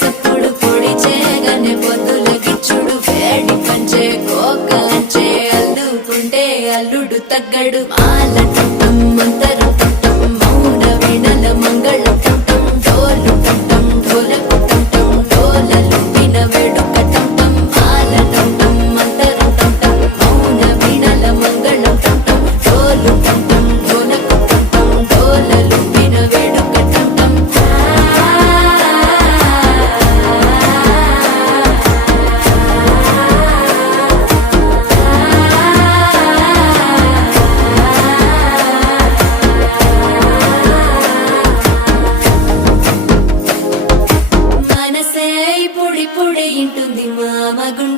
సప్పుడు పొడి చేయగానే పొద్దులకిచ్చుడు వేడి పంచే కోకలంచే అల్లుకుంటే అల్లుడు తగ్గడు మాల టుంటం మంతరు టుంటం మౌన వీణల మంగళ టుంటం డోలు టుంటం ఢోలకు టుంటం డోలలు విన వేడుక టుంటం మాల టుంటం మంతరు టుంటం మౌన వీణల మంగళ టుంటం డోలు టుంటం ఢోలకు టుంటం డోలలు విన వేడుక టుంటం మనసే పొడి పొడి ఇంటుంది మామ గుండె